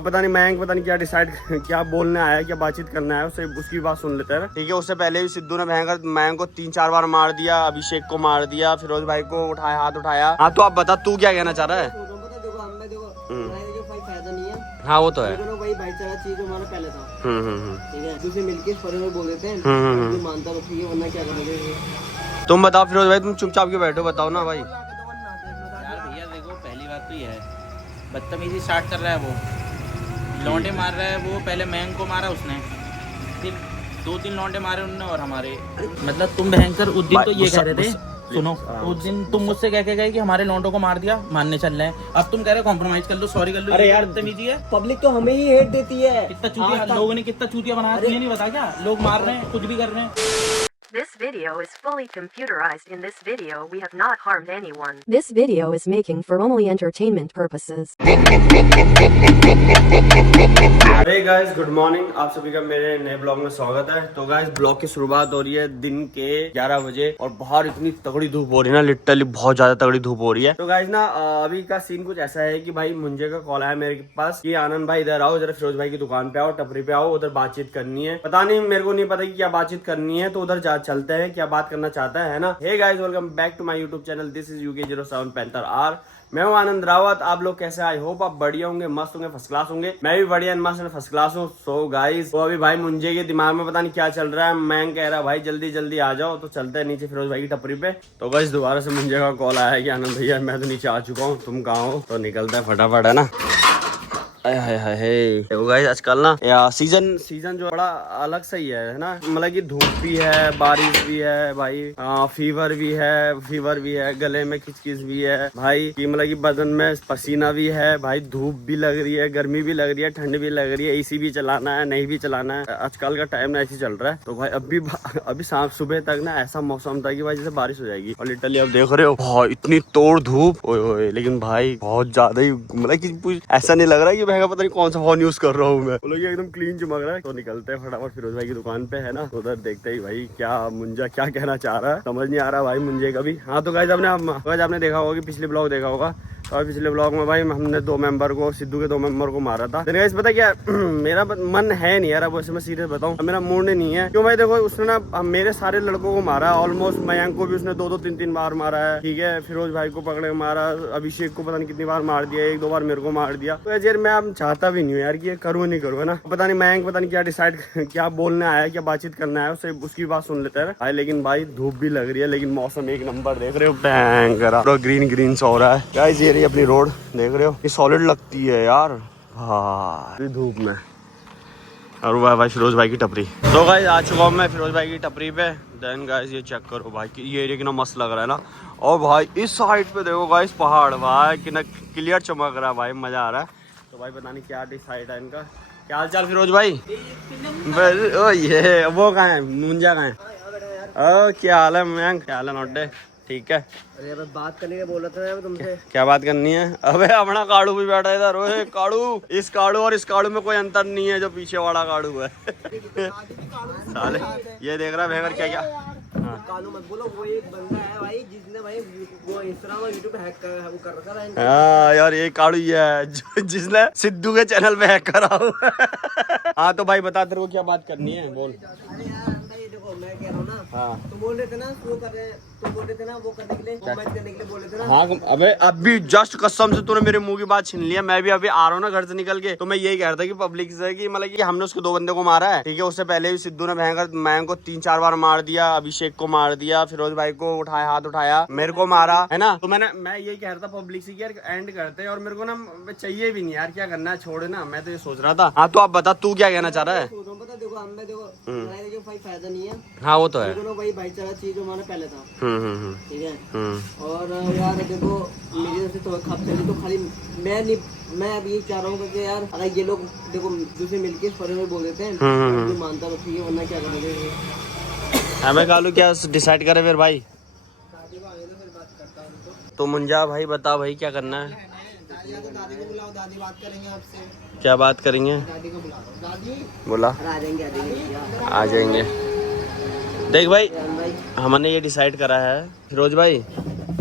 पता नहीं मयंक पता नहीं क्या डिसाइड क्या बोलने आया, क्या बातचीत करना है उससे, उसकी बात सुन लेते हैं। ठीक है, उससे पहले भी सिद्धू ने भयंकर मयंक को 3-4 बार मार दिया, अभिषेक को मार दिया, फिरोज भाई को उठाया, हाथ उठाया। हाँ तो आप बता, तू क्या कहना चाह रहा है? फायदा नहीं है। हाँ वो तो है, वही भाईचारा चीज हमारा पहले था। ठीक है, दूसरे मिलके फॉरेनर बोल देते हैं, मानता तो ठीक है, वरना क्या करोगे। तुम बताओ फिरोज भाई, तुम चुपचाप क्यों बैठो, बताओ ना भाई। यार भैया देखो, पहली बात तो ये है, बदतमीजी स्टार्ट कर रहा है वो, लौंडे मार रहा है वो। पहले मयंक को मारा उसने, फिर 2-3 लौंडे मारे उन्होंने और हमारे, मतलब तुम भयंकर उस दिन तो ये कह रहे थे, सुनो, उस दिन तुम मुझसे कह के गए कि हमारे लौंडों को मार दिया, मानने चल रहे हैं, अब तुम कह रहे हो कॉम्प्रोमाइज कर लो, सॉरी कर लो। अरे यार बदतमीजी है, पब्लिक तो हमें ही हेट देती है। कितना चूतिया लोगों ने, कितना चूतिया बनाया, तुझे नहीं बता क्या? लोग मार रहे हैं, कुछ भी कर रहे हैं। This video is fully computerized. In this video, we have not harmed anyone. This video is making for only entertainment purposes. Hey guys, good morning, आप सभी का मेरे नए ब्लॉग में स्वागत है। तो गाइस, ब्लॉग की शुरुआत हो रही है दिन के 11 बजे और बाहर इतनी तगड़ी धूप हो रही है ना, लिटरली बहुत ज्यादा तगड़ी धूप हो रही है। तो गाइस ना, अभी का सीन कुछ ऐसा है कि भाई मुंजे का कॉल आया मेरे पास कि आनंद भाई इधर आओ, जरा फिरोज भाई की दुकान पे आओ, टपरी पे आओ, उधर बातचीत करनी है। पता नहीं, मेरे को नहीं पता कि क्या बातचीत करनी है, तो उधर चलते हैं, क्या बात करना चाहता है ना। Hey guys, welcome back to my YouTube channel, this is UK07 panther R। मैं हूँ आनंद रावत। आप लोग कैसे? आई होप आप बढ़िया होंगे, मस्त होंगे, फर्स्ट क्लास होंगे। मैं भी बढ़िया मस्त फर्स्ट क्लास हूँ। सो गाइस, तो अभी भाई मुंजे के दिमाग में पता नहीं क्या चल रहा है। मैं कह रहा भाई जल्दी जल्दी आ जाओ, तो चलते हैं नीचे फिरोज भाई की टपरी पे। तो गाइस, दोबारा से मुंजे का कॉल आया है कि आनंद भैया मैं तो नीचे आ चुका हूँ, तुम कहाँ हो? तो निकलता है फटाफट, है ना। देखो गाइस, आजकल ना सीजन जो बड़ा अलग सही है ना, मतलब कि धूप भी है, बारिश भी है भाई, फीवर भी है, गले में खिचखिच भी है भाई, कि मतलब कि बदन में पसीना भी है भाई, धूप भी लग रही है, गर्मी भी लग रही है, ठंड भी लग रही है, AC भी चलाना है, नहीं भी चलाना है। आजकल का टाइम ना ऐसे चल रहा है। तो भाई अभी शाम सुबह तक ना ऐसा मौसम था कि भाई जैसे बारिश हो जाएगी, और लिटरली अब देख रहे हो भाई इतनी तोड़ धूप, ओए लेकिन भाई बहुत ज्यादा ही, मतलब कि ऐसा नहीं लग रहा है कि पता नहीं कौन सा फोन यूज कर रहा हूँ मैं, बोलो एकदम क्लीन चमक रहा है। तो निकलते हैं फटाफट फिरोज भाई की दुकान पे, है ना। तो उधर देखते ही भाई क्या मुंजा क्या कहना चाह रहा है, समझ नहीं आ रहा भाई मुंजे का भी। हाँ तो गाइस, आपने देखा होगा कि पिछले ब्लॉग देखा होगा, और पिछले ब्लॉग में भाई हमने 2 मेंबर को, सिद्धू के 2 मेंबर को मारा था। गाइस पता क्या मेरा मन है नहीं यार, अब वैसे मैं सीरियस बताऊं, मेरा मूड नहीं है। क्यों भाई? देखो उसने ना मेरे सारे लड़कों को मारा, ऑलमोस्ट मयंक को भी उसने 2-3 बार मारा है, ठीक है, फिरोज भाई को पकड़े मारा, अभिषेक को पता नहीं कितनी बार मार दिया, 1-2 बार मेरे को मार दिया। तो यार मैं अब चाहता भी नहीं हूँ यार कि ये करूँ नहीं करूँ, है ना। पता नहीं मयंक पता नहीं क्या डिसाइड क्या बोलने आया, क्या बातचीत करना है उससे, उसकी बात सुन लेते हैं भाई। लेकिन भाई धूप भी लग रही है, लेकिन मौसम एक नंबर, देख रहे हो पूरा ग्रीन सा हो रहा है। गाइस ये रही अपनी रोड, देख रहे हो, ये सॉलिड लगती है यार भाई धूप में। और वो है भाई फिरोज भाई की टपरी। तो गाइस आ चुका हूँ मैं फिरोज भाई की टपरी पे। देन गाइस ये चेक करो भाई कि ये एरिया कितना मस्त लग रहा है ना। और भाई इस साइड पे देखो गाइस पहाड़, भाई कितना क्लियर चमक रहा है भाई, मजा आ रहा है। तो भाई पता नहीं क्या डिसाइड है इनका। क्या हाल चाल फिरोज भाई? ओ ये वो कहाँ है, मुंजा कहाँ है? ओ क्या हाल है मयंक, क्या हाल है नोटे? ठीक है। अरे बस बात करने के बोल रहा था तुमसे। क्या बात करनी है? अबे अपना काड़ू भी बैठा इधर। ओए काड़ू, इस काड़ू और इस काड़ू में कोई अंतर नहीं है, जो पीछे वाला काड़ू है। साले ये देख रहा है क्या क्या। कालू मत बोलो, वो एक बंदा है भाई जिसने भाई वो इंस्टाग्राम और यूट्यूब हैक कर रखा है। हाँ यार ये काड़ू ही है जिसने सिद्धू के चैनल पे हैक करा हुआ। हाँ तो भाई बता, तेरे को क्या बात करनी है, बोल। अरे यार देखो, मैं कह रहा हूँ ना, हाँ तुम बोल रहे थे ना वो कर रहे, तुम बोल रहे थे ना वो करने के लिए, कमेंट करने के लिए बोल रहे थे ना। हाँ अबे अभी जस्ट कसम से तूने मेरे मुंह की बात छीन लिया। मैं भी अभी आ रहा हूँ ना घर से निकल के, तो मैं यही कह रहा था कि पब्लिक से कि मतलब कि हमने उसके 2 बंदे को मारा है, ठीक है। उससे पहले भी सिद्धू ने भयंकर मयंक को 3-4 बार मार दिया, अभिषेक को मार दिया, फिरोज भाई को उठाया, हाथ उठाया, मेरे को मारा, है ना। तो मैं यही कह रहा था पब्लिक से कि यार एंड करते हैं, और मेरे को ना चाहिए भी नहीं यार, क्या करना है, छोड़ ना। मैं तो ये सोच रहा था। हाँ तो आप बता, तू क्या कहना चाह रहा है? देखो हमें देखो भाई फायदा नहीं है। हाँ वो तो है, वही भाईचारा चीज हमारा पहले था, ठीक है। और यार देखो मेरी तरफ से तो खप चली, तो खाली मैं अब ये चाह रहा हूँ कि यार अगर ये लोग देखो दूसरे मिलके फॉरेनर बोल देते हैं, मानता तो ठीक है, वरना क्या करोगे। हमें कालू क्या डिसाइड करे फिर भाई? तो मुंजा भाई बता भाई क्या करना है? दादी को बुलाओ, दादी बात करेंगे आपसे। क्या बात करेंगे? दादी को बुलाओ, दादी बोला आ जाएंगे। देख भाई हमने ये डिसाइड करा है फिरोज भाई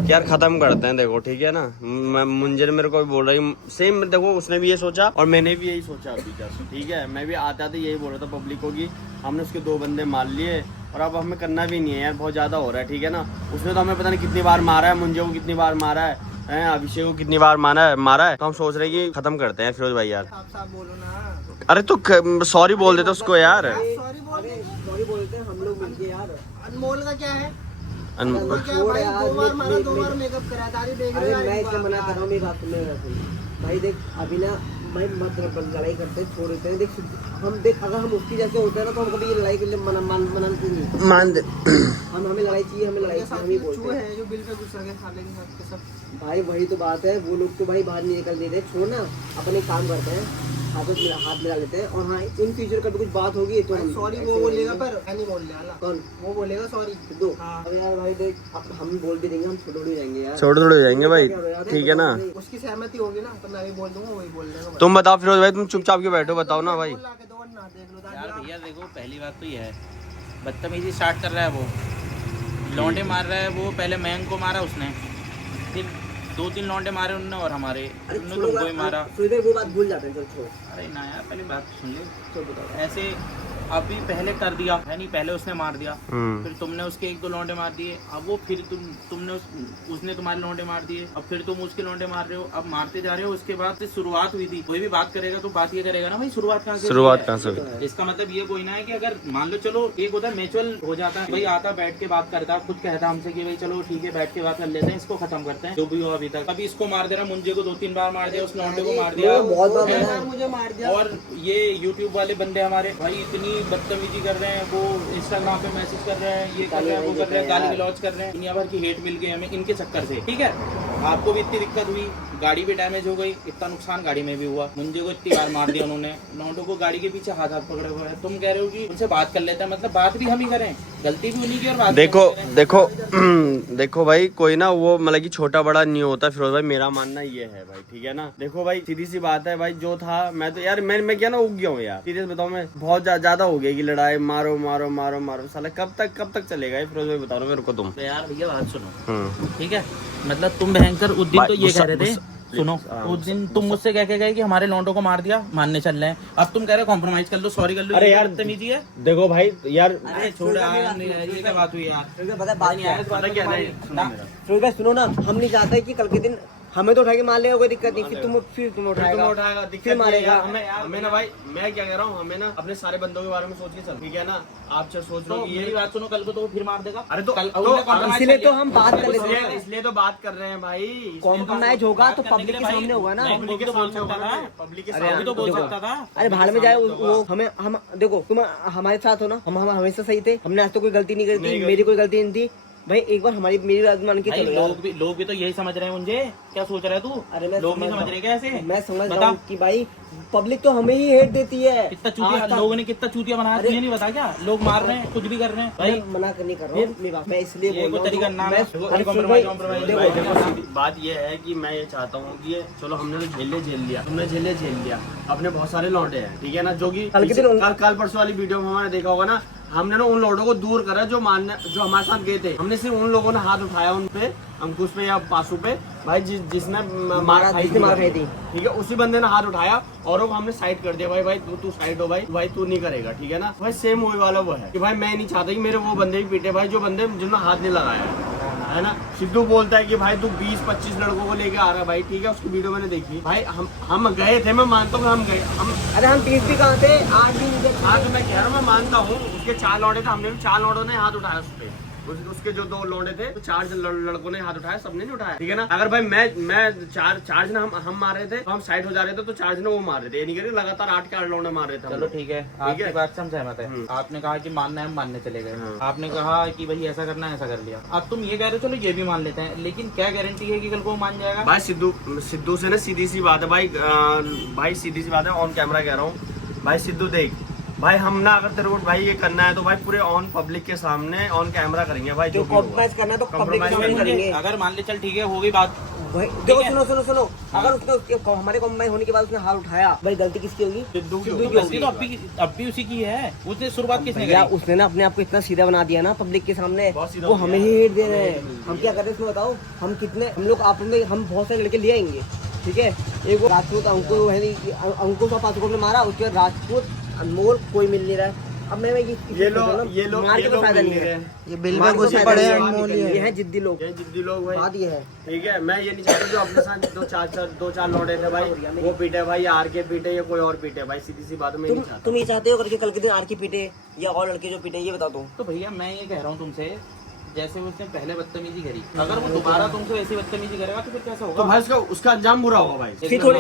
यार खत्म करते हैं देखो, ठीक है ना। मुंजर मेरे को बोल रही सेम, देखो उसने भी ये सोचा और मैंने भी यही सोचा अभी जस्ट, ठीक है। मैं भी आता था यही बोल रहा था पब्लिक को कि हमने उसके 2 बंदे मार लिए और अब हमें करना भी नहीं है यार, बहुत ज्यादा हो रहा है, ठीक है ना। उसने तो हमें पता नहीं कितनी बार मारा है, मुंजे को कितनी बार मारा है, अभिषेक को कितनी बार मारा है। तो हम सोच रहे हैं कि खत्म करते हैं फिरोज भाई यार। आप बोलो ना। अरे तो सॉरी बोल देते उसको यार। सॉरी बोलते हैं हम लोग मिलके यार। अनमोल का क्या है? अन- भाई 2 बार मारा, 2 बार मेकअप करा था। अरे मैं क्या मना कर रहा हूँ, मेरी बात सुन भाई। देख अभी ना भाई मत लड़ाई करते, छोड़ देते हैं। देख हम देख अगर हम उसकी जैसे होते हैं ना तो हम कभी ये लड़ाई के लिए मनाते नहीं। मान दे। हमें लड़ाई चाहिए, हमें लड़ाई चाहिए, हम ही बोलते हैं। जो बिल पे गुस्सा के खा लेंगे सबके सब। भाई वही तो बात है, वो लोग तो भाई बाहर नहीं निकल देते। छोड़ ना, अपने काम करते हैं, हाथ मिला लेते हैं। और हाँ इन फ्यूचर कभी कुछ बात होगी तो सॉरी वो बोलेगा, पर नहीं बोल रहा। कौन वो बोलेगा सॉरी? सिद्धू। अरे यार भाई देख अब हम बोल भी देंगे, हम छोटे जाएंगे यार, छोटे हो जाएंगे भाई, ठीक है ना। उसकी सहमति होगी ना तो मैं भी बोल दूंगा, वही बोल देगा। तुम बताओ फिरोज भाई, तुम चुपचाप क्यों बैठो, बताओ ना भाई। यार भैया देखो, पहली बात तो ये है, बदतमीजी स्टार्ट कर रहा है वो, लौंडे मार रहा है वो। पहले मैंग को मारा उसने, फिर 2-3 लौंडे मारे उनने और हमारे, उन्होंने तुमको ही मारा। वो बात भूल जाते हैं, चल छोड़। अरे ना यार, पहले बात सुन ले। तो बताओ ऐसे अभी पहले कर दिया है नहीं, पहले उसने मार दिया, फिर तुमने उसके 1-2 लौंडे मार दिए। अब वो फिर तुमने उसने तुम्हारे लौंडे मार दिए, अब फिर तुम उसके लौंडे मार रहे हो, अब मारते जा रहे हो। उसके बाद से शुरुआत हुई थी। कोई भी बात करेगा तो बात ये करेगा ना भाई, शुरुआत कहाँ से हुई? इसका मतलब ये कोई ना है कि अगर मान लो चलो एक होता है म्यूचुअल हो जाता है, भाई आता बैठ के बात करता, खुद कहता हमसे कि भाई चलो ठीक है बैठ के बात कर लेते हैं, इसको खत्म करते हैं जो भी हो अभी तक। अभी इसको मार दे रहा, मुंजे को 2-3 बार मार दिया, उस लौंडे को मार दिया, मुझे मार दिया। और ये यूट्यूब वाले बंदे हमारे भाई इतनी बदतमीजी कर रहे हैं, वो इंस्टाग्राम पे मैसेज कर रहे हैं, ये कर रहे हैं, वो कर रहे हैं, गाली गलौज कर रहे हैं। दुनिया भर की हेट मिल गई हमें इनके चक्कर से, ठीक है। आपको भी इतनी दिक्कत हुई, गाड़ी भी डैमेज हो गई, इतना नुकसान गाड़ी में भी हुआ, मुंजे को इतनी बार मार दिया उन्होंने, लौंडों को गाड़ी के पीछे हाथ पकड़े हुए हैं। तुम कह रहे हो कि उनसे बात कर लेते हैं, मतलब बात भी हम ही करें, गलती भी उन्हीं की और बात देखो भाई, कोई ना वो मतलब कि छोटा बड़ा नहीं होता फिरोज भाई, मेरा मानना ये है भाई, ठीक है ना। देखो भाई सीधी सी बात है भाई, जो था मैं तो यार मैं क्या ना उग गया हूँ यार, सीरियस बताऊँ मैं, बहुत ज्यादा हो गया कि लड़ाई मारो मारो मारो मारो साला, कब तक चलेगा ये फिरोज भाई, बताओ मेरे को तुम। तो यार भैया बात सुनो, ठीक है, मतलब तुम भयंकर उस दिन तो ये कह रहे थे, सुनो उस दिन तुम मुझसे कह के गए कि हमारे लौंडों को मार दिया, मानने चल रहे हैं, अब तुम कह रहे हो कॉम्प्रोमाइज कर लो, सॉरी कर लो। अरे यार बदतमीजी है। देखो भाई यार, अरे छोड़ यार, ये क्या बात हुई यार? सुनो ना, हम नहीं चाहते कि कल के दिन हमें तो उठा के मार लेगा, कोई दिक्कत नहीं, फिर तुम उठाएगा, फिर मारेगा। हमें ना भाई, मैं क्या कह रहा हूँ, हमें ना अपने सारे बंदों के बारे में सोच के चल, ठीक है ना। आप सोच रहे हो कि मेरी बात सुनो, कल को तो वो फिर मार देगा। अरे तो इसलिए तो हम बात कर लेते हैं, इसलिए तो बात कर रहे हैं भाई। कॉम्प्रोमाइज होगा तो पब्लिक के सामने होगा ना, पब्लिक के सामने होगा ना, पब्लिक के सामने तो बोल सकता था। अरे भाड़ में जाए वो, हम देखो तुम हमारे साथ हो ना, हम हमेशा सही थे, हमने आज तो कोई गलती नहीं करी थी, मेरी कोई गलती नहीं थी भाई। एक बार मेरी बात मान के चलो। लोग भी तो यही समझ रहे हैं, मुझे क्या सोच रहा है तू? अरे लोग नहीं समझ रहे क्या ऐसे? मैं समझ रहा हूँ कि भाई पब्लिक तो हमें ही हेट देती है। कितना चूतिया लोगों ने कितना चूतिया बनाया, तुझे नहीं बता क्या? लोग मार रहे हैं, कुछ भी कर रहे हैं भाई। मना नहीं कर रहा हूँ मैं, इसलिए बोल रहा हूँ तरीका नाम है। बात ये है कि मैं ये चाहता हूँ कि चलो हमने तो झेल लिया, तुमने झेल लिया, अपने बहुत सारे लौंडे हैं, ठीक है ना, जो कि कल परसों वाली वीडियो में हमारे देखा होगा ना, हमने ना उन लोगों को दूर करा जो हमारे साथ गए थे। हमने सिर्फ उन लोगों ने हाथ उठाया उन पे, अंकुश पे या पासू पे भाई, जिसने मार खाई थी, ठीक है, उसी बंदे ने हाथ उठाया और वो हमने साइड कर दिया। भाई तू साइड हो भाई तू नहीं करेगा, ठीक है ना। भाई सेम वही वाला वो है कि भाई मैं नहीं चाहता कि मेरे वो बंदे भी पीटे भाई, जो बंदे जिन्होंने हाथ नहीं लगाया है ना। सिद्धू बोलता है कि भाई तू 20-25 लड़कों को लेके आ रहा है भाई, ठीक है, उसकी वीडियो मैंने देखी भाई। हम गए थे, मैं मानता हूँ हम गए, अरे हम 30 भी कहाँ थे, 8 भी नहीं थे। आज मैं कह रहा हूँ, मैं मानता हूँ उसके 4 लौंडे थे, हमने भी 4 लौंडों ने हाथ उठाया उस पे, उसके जो 2 लौंडे थे तो 4 लड़कों ने हाथ उठाया, सबने नहीं उठाया, ठीक है ना। अगर भाई मैं 4 जन हम मार रहे थे तो हम साइड हो जा रहे थे, तो 4 जन वो मार रहे थे, ये नहीं कह रहे लगातार 8 के 8 लौंडे मार रहे थे। चलो ठीक है, आपकी बात से हम सहमत है। आपने कहा कि मानना है, हम मानने चले गए। आपने कहा कि भाई ऐसा करना है, ऐसा कर लिया। अब तुम ये कह रहे हो चलो ये भी मान लेते हैं, लेकिन क्या गारंटी है कि कल को मान जाएगा? भाई सिद्धू से ना सीधी सी बात है भाई सीधी सी बात है, ऑन कैमरा कह रहा हूँ भाई। सिद्धू देख भाई, हम ना अगर तेरे को भाई ये करना है तो भाई पूरे ऑन पब्लिक के सामने ऑन कैमरा करेंगे भाई, जो कॉम्प्रोमाइज करना है तो पब्लिक के सामने करेंगे। अगर मान ले चल ठीक है, हो गई बात, भाई देखो सुनो अगर उसने हमारे कॉम्बाइन होने के बाद उसने हाथ उठाया, भाई गलती किसकी होगी? सिद्धू की गलती तो अब भी उसी की है। उसने शुरुआत किसने भैया करी? उसने ना अपने आप को इतना सीधा बना दिया ना पब्लिक के सामने, वो हमें ही हेट दे रहे हैं। हम क्या कर रहे हैं इसमें बताओ? हम कितने हम लोग आप में हम बहुत सारे लड़के ले आएंगे, ठीक है। एक वो राजपूत अंकुर है, अंकुर का पासपोर्ट में मारा, उसके बाद राजपूत अनमोल कोई मिल नहीं रहा है। अब मैं ये लोग मार के कोई फायदा नहीं है, ये बिल में घुसे पड़े हैं अनमोल, ये है जिद्दी लोग, भाई। बात ये है, ठीक है, मैं ये नहीं चाहता जो अपने साथ दो चार लौटे थे भाई वो पीटे भाई, आर के पीटे या कोई और पीटे भाई, सीधी सी बात मैं नहीं चाहता। तुम ये चाहते हो करके कल के दिन आर के पीटे या और लड़के जो पीटे, ये बता दो। तो भैया मैं ये कह रहा हूँ तुमसे, जैसे उसने पहले बदतमीजी करी, अगर वो दोबारा तुमसे ऐसी बदतमीजी करेगा तो फिर कैसा होगा? तो भाई उसका अंजाम बुरा होगा भाई। फिर थोड़ी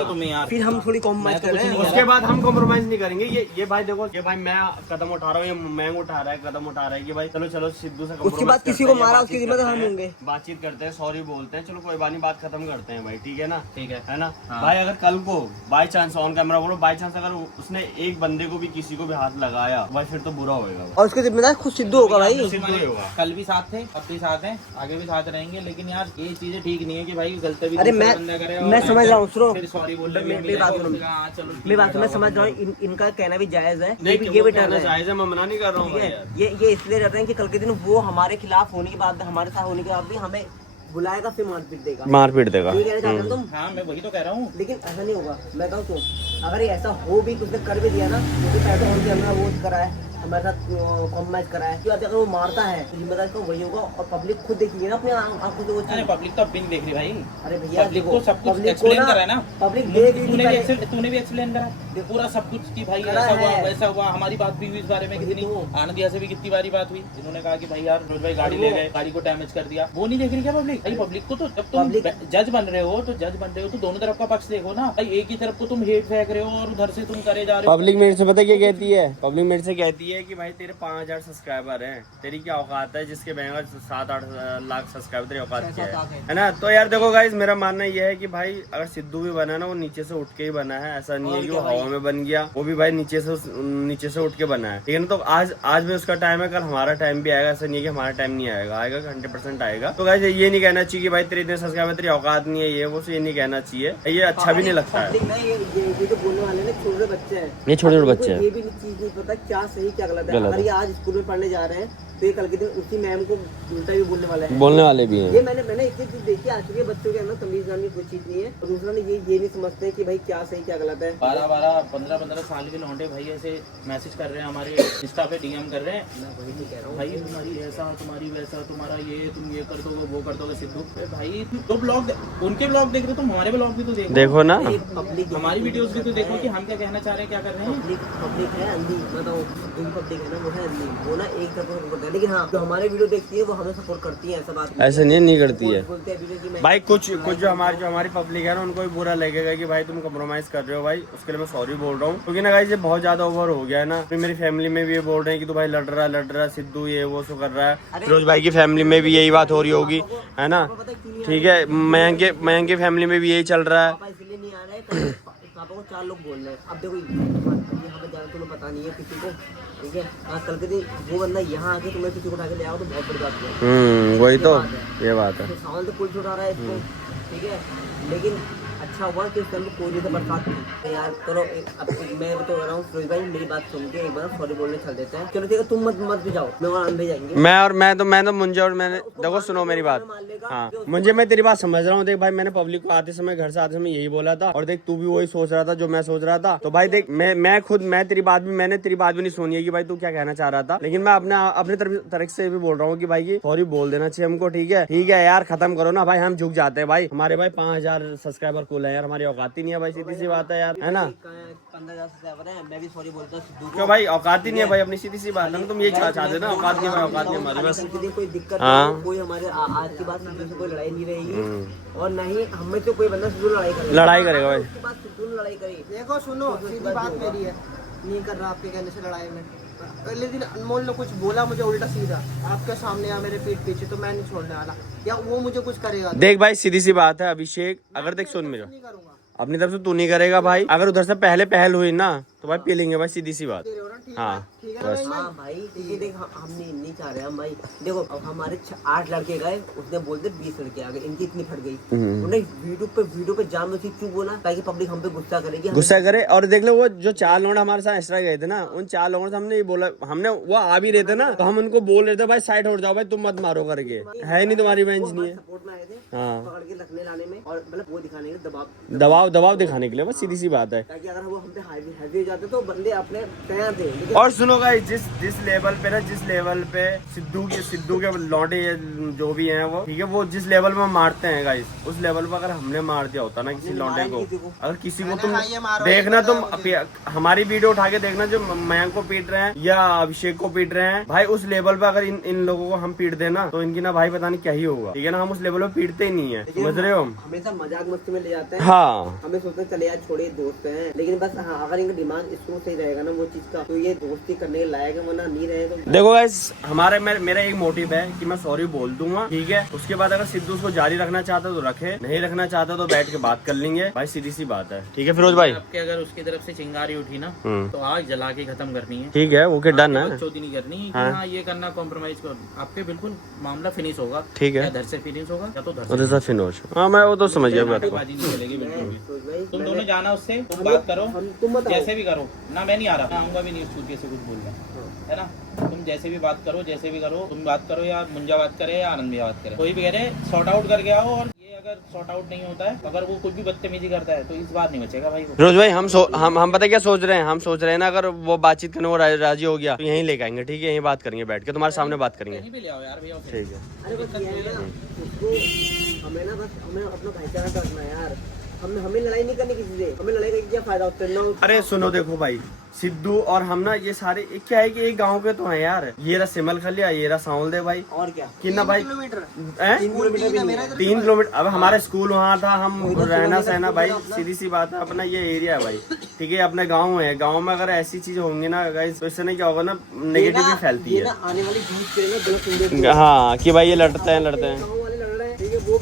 फिर हम थोड़ी कॉम्प्रोमाइज कर रहे हैं, उसके बाद हम कॉम्प्रोमाइज नहीं करेंगे। ये भाई देखो, ये भाई मैं कदम उठा रहा हूँ, ये मैंग उठा रहा है, कदम उठा रहा है कि भाई चलो सिद्धू से उसके बाद किसी को मारा उसकी जिम्मेदार हम होंगे, बातचीत करते हैं, सॉरी बोलते हैं, चलो कोई बात नहीं, बात खत्म करते हैं भाई, ठीक है ना? ठीक है ना भाई। अगर कल को बाई चांस ऑन कैमरा बोलो, बाई चांस अगर उसने एक बंदे को भी किसी को भी हाथ लगाया भाई, फिर तो बुरा होगा और उसकी जिम्मेदार खुद सिद्धू होगा भाई। कल भी साथ थे, अब भी साथ हैं, आगे भी साथ रहेंगे, लेकिन यार ये चीजें ठीक नहीं है कि भाई गलती भी अरे मैं समझ रहा हूँ, सुनो सॉरी बोल रहे मेरी बात मैं समझ रहा हूँ, इनका कहना भी जायज है, ये भी टर्न है जायज है, मैं मना नहीं कर रहा हूँ। ये इसलिए रहते हैं कि कल के दिन वो हमारे खिलाफ होने के बाद, हमारे साथ होने के बाद भी हमें बुलाएगा, फिर मारपीट देगा, ये कहना चाहते हो तुम? हाँ मैं वही तो कह रहा हूँ, लेकिन ऐसा नहीं होगा। मैं कहूँ तो अगर ये ऐसा हो भी, उसने कर भी दिया ना, तो पैसा उनके अंदर वो करा है, हमारे साथ कॉम्प्रोमाइज करा है, कि अगर वो मारता है तो जिम्मेदार तो वही होगा, और पब्लिक खुद देखिए ना अपने आंखों से वो चीज़। पब्लिक तो अब भी नहीं देख रही भाई। अरे भैया पब्लिक को सब कुछ एक्सप्लेन करा है ना, पब्लिक तूने भी एक्सप्लेन करा पूरा सब कुछ कि भाई ऐसा हुआ वैसा हुआ, हमारी बात भी हुई इस बारे में कितनी, आनंदिया से भी कितनी बारी बात हुई, इन्होंने कहा कि भाई यार रोज भाई गाड़ी ले गए, गाड़ी को डैमेज कर दिया, वो नहीं देख रही क्या पब्लिक? भाई पब्लिक को तो जब तुम जज बन रहे हो तो दोनों तरफ का पक्ष देखो ना भाई। एक ही तरफ को तुम हेट फेंक रहे हो और उधर से तुम करे जा रहे हो। पब्लिक मेरे से पता क्या कहती है? पब्लिक मेरे से कहती है कि भाई तेरे 5000 सब्सक्राइबर हैं, तेरी क्या औकात है जिसके बैंक 7-8 लाख सब्सक्राइबर, तेरी औकात क्या है ना? तो यार देखो गाइस, मेरा मानना ये है कि भाई अगर सिद्धू भी बना ना, वो नीचे से उठ के ही बना है, ऐसा नहीं है कि वो हवा में बन गया, वो भी भाई नीचे से उठ के बना है, ठीक है ना? तो आज भी उसका टाइम है, कल हमारा टाइम भी आएगा, ऐसा नहीं है कि हमारा टाइम नहीं आएगा 100% आएगा। तो गाइस ये नहीं कहना चाहिए कि भाई तेरे इतने सब्सक्राइबर, तेरी औकात नहीं है, ये वो ये नहीं कहना चाहिए, ये अच्छा भी नहीं लगता है। ये जो बोलने वाले ना छोटे बच्चे हैं, ये छोटे बच्चे हैं, ये भी चीज नहीं पता क्या सही क्या गलत है। अगर ये आज स्कूल में पढ़ने जा रहे हैं तो ये कल के दिन उसी मैम को उल्टा भी बोलने वाले भी हैं। ये मैंने एक चीज देखी, आज के बच्चों के अंदर तमीज नाम की कोई चीज नहीं है, और दूसरा ने ये नहीं समझते कि भाई क्या सही क्या गलत है। 12-15 साल के लौंडे भाई ऐसे मैसेज कर रहे हैं, हमारे इंस्टा पे DM कर रहे हैं, मैं वही नहीं कह रहा हूँ भाई तुम्हारी ऐसा, तुम्हारी वैसा, तुम्हारा ये, तुम ये कर दोगे, वो कर दोगे। सिद्धू भाई तो ब्लॉग, उनके ब्लॉग देख रहे हो, तुम हमारे ब्लॉग भी तो देखो ना, पब्लिक हमारी वीडियोस भी तो देखो कि हम क्या कहना चाह रहे हैं, क्या कर रहे हैं। पब्लिक है अंधी, बताओ पब्लिक है ना, वो है अंधी, वो ना एक तरफ सपोर्ट करता है, लेकिन हाँ जो हमारे वीडियो देखती है वो हमें सपोर्ट करती है, ऐसा बात ऐसा नहीं करती है बोलते हैं भाई। कुछ जो हमारी पब्लिक है ना, उनको भी बुरा लगेगा कि भाई तुम कॉम्प्रोमाइज कर रहे हो भाई, उसके लिए मैं सॉरी बोल रहा हूँ, क्योंकि ना गाइस ये बहुत ज्यादा ओवर हो गया है ना। मेरी फैमिली में भी ये बोल रहे हैं कि तू भाई लड़ रहा सिद्धू, ये वो सो कर रहा है। फिरोज भाई की फैमिली में भी यही बात हो रही होगी, है ना? ठीक है, मयंक की फैमिली में भी यही चल रहा है। पापा इसलिए नहीं आ रहे हैं, पापा को 4 लोग बोल रहे हैं। अब देखो यहाँ पे जाना तुम्हें पता नहीं है किसी को, ठीक है? कल के दिन वो बंदा यहाँ आके तुम्हें किसी को उठा के ले आओ तो बहुत बड़ी बात है। वही तो ये बात है, सावन तो पुलिस उठा रहा है इसको, ठीक है, लेकिन अच्छा हुआ कि इस टाइम कोई नहीं था, बरसात थी यार। चलो अब मैं तो कह रहा हूँ फिरोज भाई, मेरी बात सुन के एक बार सॉरी बोलने चल देते हैं। चलो ठीक है, तुम मत भी जाओ, मैं वहाँ भेजेंगे। मैं तो मुंजे, और मैंने देखो सुनो मेरी बात, हाँ मुझे, मैं तेरी बात समझ रहा हूँ। देख भाई, मैंने पब्लिक को घर से आते समय यही बोला था, और देख तू भी वही सोच रहा था जो मैं सोच रहा था। तो भाई देख, मैंने तेरी बात भी नहीं सुनी है कि भाई तू क्या कहना चाह रहा था, लेकिन मैं अपने तरफ से भी बोल रहा हूँ कि भाई सॉरी बोल देना चाहिए हमको, ठीक है यार, खत्म करो ना भाई, हम झुक जाते हैं भाई। हमारे भाई 5000 सब्सक्राइबर कुल है यार, हमारी औकात ही नहीं है भाई, सीधी सी बात है यार, है ना? 15,000 सब्सक्राइबर है, मैं भी सॉरी बोलता हूँ। क्यों भाई, औकात ही नहीं है भाई अपनी, सीधी सी बात है ना। तुम ये चाहते ना, औकात नहीं हमारी बस। कोई दिक्कत नहीं, कोई हमारे आज की बात से कोई लड़ाई नहीं रहेगी, और न ही हमें से कोई बंदा लड़ाई करेगा भाई, लड़ाई करेगी। देखो सुनो, सीधी बात मेरी है, नहीं कर रहा आपके कहने से लड़ाई में। पहले दिन अनमोल ने कुछ बोला मुझे उल्टा सीधा आपके सामने या मेरे पीठ पीछे, तो मैं नहीं छोड़ने वाला, या वो मुझे कुछ करेगा। देख भाई, सीधी सी बात है अभिषेक, अगर देख सुन मेरा, अपनी तरफ से तू नहीं करेगा भाई, अगर उधर से पहल हुई ना तो भाई पी लेंगे भाई, सीधी सी बात हाँ बस। हाँ भाई ये देख हमने नहीं चाह रहे हम भाई देखो अब हमारे 8 लड़के गए उसने बोलते 20 लड़के आ गए इनकी इतनी फट गई उन्होंने वीडियो पे जान बची क्यों बोला ताकि पब्लिक हम पे गुस्सा करेगी गुस्सा करे। और देख लो वो जो 4 लोग हमारे साथ एक्स्ट्रा गए थे ना, उन 4 लोगों से हमने ये बोला, हमने वो आ भी रहे थे ना तो हम उनको बोल रहे थे भाई साइड हो जाओ भाई, तुम मत मारो करके, है नहीं तुम्हारी बेंच नहीं है। सपोर्ट में आए थे हाँ पकड़ के रखने लाने में और मतलब वो दिखाने के दबाव दिखाने के लिए, बस सीधी सी बात है। ताकि अगर वो हम पे हैवी हो जाते तो बंदे अपने तैयार थे। और सुनो गाइस, जिस लेवल पे ना, जिस लेवल पे सिद्धू के लौंडे जो भी हैं वो, ठीक है, वो जिस लेवल में मारते हैं गाइस, उस लेवल पे अगर हमने मार दिया होता ना किसी लौंडे को, अगर किसी को तुम देखना, तुम हमारी वीडियो उठा के देखना जो मयंक को पीट रहे हैं या अभिषेक को पीट रहे हैं भाई, उस लेवल पे अगर इन लोगों को हम पीट देना तो इनकी ना भाई पता नहीं क्या ही होगा, ठीक है ना। हम उस लेवल पे पीटते ही नहीं है, समझ रहे हो। हमेशा मजाक मस्ती में ले जाते हैं। हाँ हमें सोचते हैं चले यार छोड़े दोस्त हैं, लेकिन बस हाँ अगर इनका दिमाग इसको सही रहेगा ना वो चीज का, तो ये दोस्ती करने के लायक है, वरना नहीं रहे तो। देखो गाइस, मेरा एक मोटिव है कि मैं सॉरी बोल दूंगा, ठीक है। उसके बाद अगर सिद्धू उसको जारी रखना चाहता तो रखे, नहीं रखना चाहता तो बैठ के बात कर लेंगे भाई, सीधी सी बात है, ठीक है फिरोज भाई। आपके अगर उसकी तरफ से चिंगारी उठी ना तो आग जला के खत्म करनी है, ठीक है, ओके डन है। चौथी नहीं करनी कि हाँ ये करना कॉम्प्रोमाइज कर, आपके बिल्कुल मामला फिनिश होगा, ठीक है। इधर से फिनिश होगा या तो उधर से फिनिश। हाँ मैं वो तो समझ गया बात को। बाजी नहीं चलेगी बिल्कुल भी। तो भाई तुम दोनों जाना उससे, तुम बात करो, तुम बताओ जैसे भी करो ना, मैं नहीं आ रहा, मैं आऊंगा भी नहीं उस चूतिए से कुछ बोलना, है ना। तुम जैसे भी बात करो, तुम बात करो या मुंजा बात करे या आनंद भी बात करे, कोई भी कह रहे सॉर्ट आउट करके आओ। और ये अगर सॉर्ट आउट नहीं होता है, अगर वो कुछ भी बदतमीजी करता है तो इस बार नहीं बचेगा भाई। फिरोज भाई हम पता क्या सोच रहे हैं, हम सोच रहे हैं ना, अगर वो बातचीत करने को राजी हो गया तो यहीं लेके आएंगे, ठीक है, यहीं बात करेंगे बैठ के, तुम्हारे सामने बात करेंगे, कहीं भी ले आओ यार भैया, ठीक है। अरे बस ये है ना उसको हमें ना बस हमें अपना भाईचारा रखना है यार, हमें लड़ाई नहीं करनी किसी से, हमें लड़ाई करके क्या फायदा होता है ना। अरे सुनो देखो भाई, सिद्धू और हम ना ये सारे क्या है कि एक गांव के तो हैं यार, ये रहा सिमल खलिया, ये रहा साउल दे भाई, और क्या कितना भाई 3 किलोमीटर भी नहीं है। 3 किलोमीटर। अब हमारे स्कूल वहाँ था, हम रहना सहना भाई, सीधी सी बात है, अपना ये एरिया है भाई, ठीक है, अपने गाँव है। गाँव में अगर ऐसी चीज होंगी ना गाइस तो इससे नहीं क्या होगा ना, नेगेटिव फैलती है। आने वाली यूथ के ना गलत संदेश हाँ कि भाई ये लड़ते हैं गाँव वाले लड़ रहे हैं, ठीक है, वो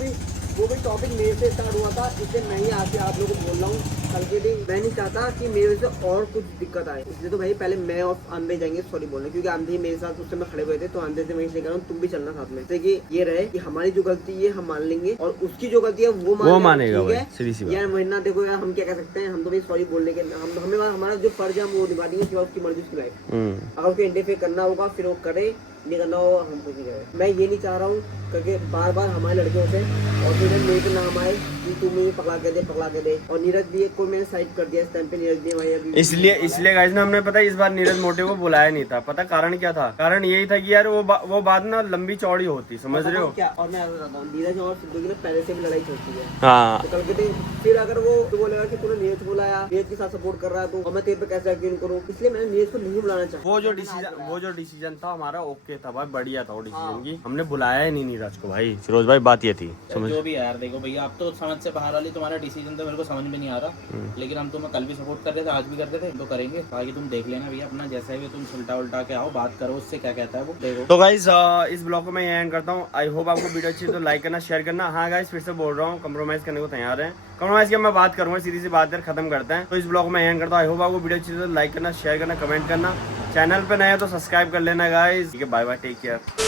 भी टॉपिक मेरे से स्टार्ट हुआ था, इसलिए मैं ही आके आप लोगों को बोल रहा हूँ कल के दिन। मैं नहीं चाहता कि मेरे से और कुछ दिक्कत आए, इसलिए तो भाई पहले मैं और आंधे जाएंगे सॉरी बोलने, क्योंकि आंधे मेरे साथ उस समय खड़े हुए थे, तो आंधे से मैं इसलिए कह रहा हूँ तुम भी चलना साथ में, देखिए ये रहे कि हमारी जो गलती है हम मान लेंगे और उसकी जो गलती है वो मानेगा भाई, सीधी सी बात। यार महीना देखो यार, हम क्या कह सकते हैं, हम तो भाई सॉरी बोलने के हमें हमारा जो फर्ज है वो निभा देंगे, सिवा उसकी मर्जी उसकी लाइफ। अगर उसको इंटरफेयर करना होगा फिर वो करे, नहीं करना हो हम कुछ नहीं करें। मैं ये नहीं चाह रहा हूँ क्योंकि बार बार हमारे लड़के होते हैं और फिर मेरे पे नाम आए कि तू मुझे पकड़ा के दे, और नीरज भी कोई मैंने साइड कर दिया इस टाइम पे, नीरज भी भाई अभी इसलिए गाइस ना हमने पता इस बार नीरज मोटे को बुलाया नहीं था। पता कारण क्या था? कारण यही था कि यार वो बात ना लंबी चौड़ी होती, समझ रहे हो क्या। और मैं आपको बताता हूँ, नीरज और सिद्धू की ना पहले से भी लड़ाई चलती है। हाँ तो कल के दिन फिर अगर वो तो बोलेगा कि तूने नीरज बुलाया, नीरज के साथ सपोर्ट कर रहा है, तो मैं तेरे पे कैसे यकीन करूँ, इसलिए मैंने नीरज को नहीं बुलाना चाहा। वो जो डिसीजन था हमारा ओके था भाई, बढ़िया था वो डिसीजन की, हमने बुलाया ही नहीं नीरज को भाई। फिरोज भाई बात ये थी, समझ जो भी है यार, देखो भैया आप तो समझ से बाहर वाली, तुम्हारा डिसीजन तो मेरे को समझ में नहीं आ रहा, लेकिन हम तुम्हें कल भी सपोर्ट कर रहे थे, आज भी करते थे, तो करेंगे बाकी तुम देख लेना भैया अपना, जैसा भी तुम उल्टा के आओ, बात करो उससे, क्या कहता है वो देखो। तो गाइस इस ब्लॉग को मैं एंड करता हूँ। आई होप आपको वीडियो अच्छी तो लाइक करना, शेयर करना। हाँ गाइस फिर से बोल रहा हूँ, कम्प्रोमाइज करने को तैयार है, कम्प्रोमाइज की मैं बात करूंगा, सीधी सी बात है, खत्म करते हैं। तो इस ब्लॉग में एंड करता हूँ। आई होप आपको वीडियो अच्छी तो लाइक करना, शेयर करना, कमेंट करना, चैनल पे नए हो तो सब्सक्राइब कर लेना गाइस, ठीक है, बाय बाय, टेक केयर।